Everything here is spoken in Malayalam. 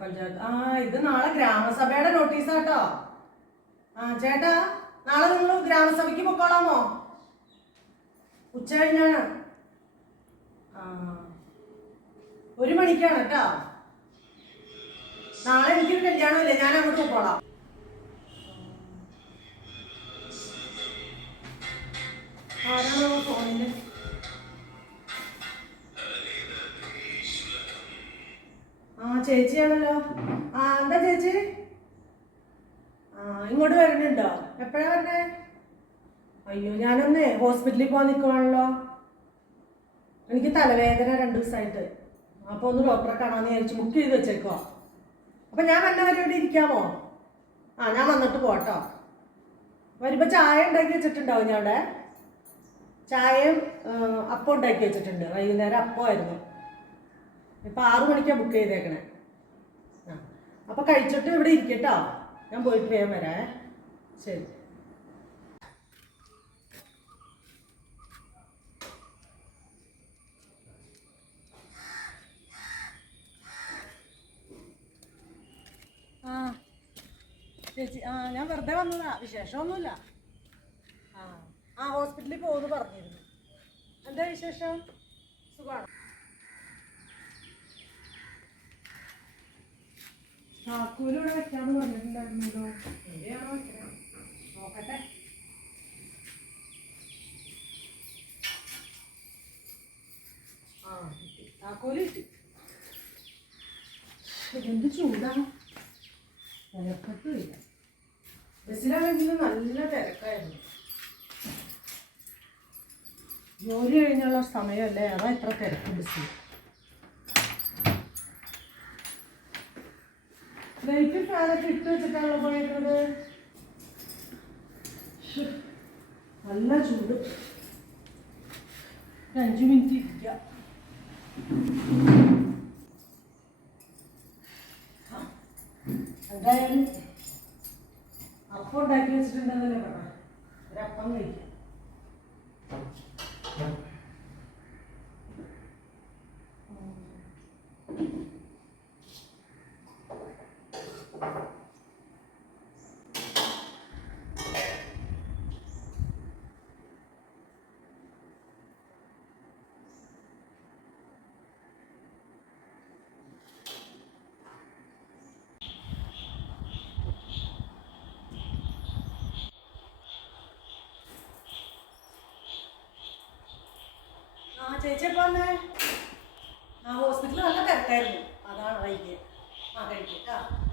പഞ്ചായത്ത്. ഇത് നാളെ ഗ്രാമസഭയുടെ നോട്ടീസാട്ടോ. ചേട്ടാ, നാളെ നിങ്ങൾ ഗ്രാമസഭയ്ക്ക് പൊക്കോളാമോ? ഉച്ച കഴിഞ്ഞാണ്. 1 മണിക്കാണ് കേട്ടോ. നാളെ എനിക്കൊരു കല്യാണമില്ലേ, ഞാൻ അങ്ങോട്ട് പൊക്കോളാം. ആരാണോ ഫോണിന്റെ? ചേച്ചിയാണല്ലോ. എന്താ ചേച്ചി? ഇങ്ങോട്ട് വരുന്നുണ്ടോ? എപ്പോഴാ വരണേ? അയ്യോ, ഞാനൊന്ന് ഹോസ്പിറ്റലിൽ പോകാൻ നിൽക്കുവാണല്ലോ. എനിക്ക് തലവേദന 2 ദിവസമായിട്ട്. അപ്പോൾ ഒന്ന് ഡോക്ടറെ കാണാമെന്ന് വിചാരിച്ചു ബുക്ക് ചെയ്ത് വെച്ചേക്കോ. അപ്പം ഞാൻ വന്നവരെ ഇവിടെ ഇരിക്കാമോ? ഞാൻ വന്നിട്ട് പോട്ടോ. വരുമ്പോൾ ചായ ഉണ്ടാക്കി വെച്ചിട്ടുണ്ടാവും. ഞാൻ അവിടെ ചായയും അപ്പം ഉണ്ടാക്കി വെച്ചിട്ടുണ്ട്. വൈകുന്നേരം അപ്പമായിരുന്നു. ഇപ്പം 6 മണിക്കാണ് ബുക്ക് ചെയ്തേക്കണേ. അപ്പം കഴിച്ചിട്ട് ഇവിടെ ഇരിക്കട്ടോ. ഞാൻ പോയിട്ട് വേഗം വരാം. ശരി. ചേച്ചി, ഞാൻ വെറുതെ വന്നതാ, വിശേഷമൊന്നുമില്ല. ഹോസ്പിറ്റലിൽ പോകുന്നു പറഞ്ഞിരുന്നു. എന്താ വിശേഷം? സുഖമാണ്. താക്കൂലിവിടെ വെക്കാന്ന് പറഞ്ഞിട്ടുണ്ടായിരുന്നല്ലോ. എവിടെയാണോ വെക്കണം? നോക്കട്ടെ. കിട്ടി, താക്കോല് കിട്ടി. എന്ത് ചൂടാണ്, തിരക്കട്ടുമില്ല. ബസ്സിലാണെങ്കിലും നല്ല തിരക്കായിരുന്നു. ജോലി കഴിഞ്ഞുള്ള സമയമല്ലേ, അതാ ഇത്ര തിരക്ക് ബസ്സിൽ. ലൈറ്റ് ഫാനൊക്കെ ഇട്ട് വെച്ചിട്ടാണല്ലോ പോയിരുന്നത്. നല്ല ചൂട്. 5 മിനിറ്റ് ഇരിക്കാം. എന്തായാലും അപ്പം ഉണ്ടാക്കി വെച്ചിട്ടുണ്ടെന്നല്ലേ പറഞ്ഞ, ഒരപ്പം കഴിക്കാം. ചേച്ചി എപ്പോ വന്നേ? ഹോസ്പിറ്റലിൽ നല്ല തിരക്കായിരുന്നു, അതാണ് വൈകിയത്. കഴിക്കാം.